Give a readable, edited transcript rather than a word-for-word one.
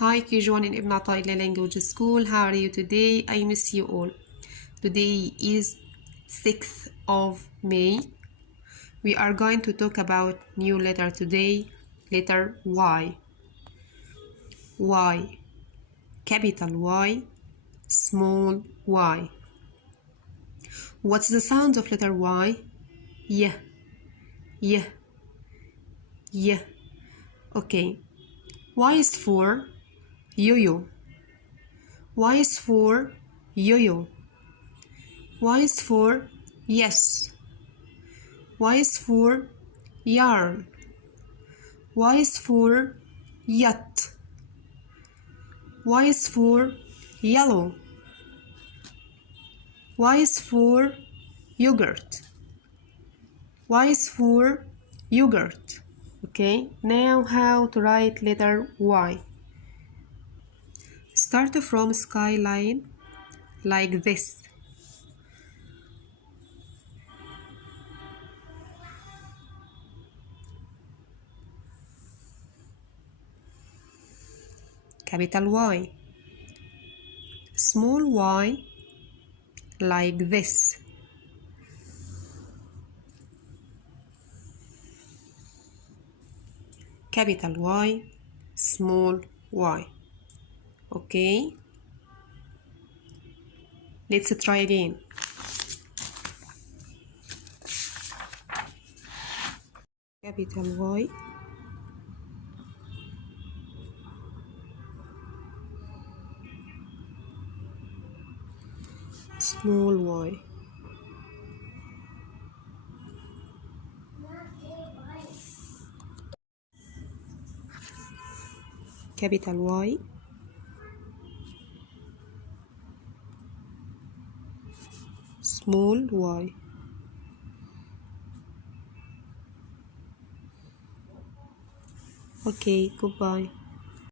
Hi KG1 in Ibn Ata'illah Language School. How are you today? I miss you all. Today is 6th of May. We are going to talk about new letter today. Letter Y. Y. Capital Y. Small y. What's the sound of letter Y? Yeah. Yeah. Yeah. Okay. Y is for yo-yo. Y is for yo-yo. Y is for yes. Y is for yarn. Y is for yacht. Y is for yellow. Y is for yogurt. Y is for yogurt. Okay, now how to write letter Y. Start from skyline like this. Capital Y. Small y like this. Capital Y, small y. Okay, let's try again. Capital Y, small y. Capital Y, small y. Okay, goodbye.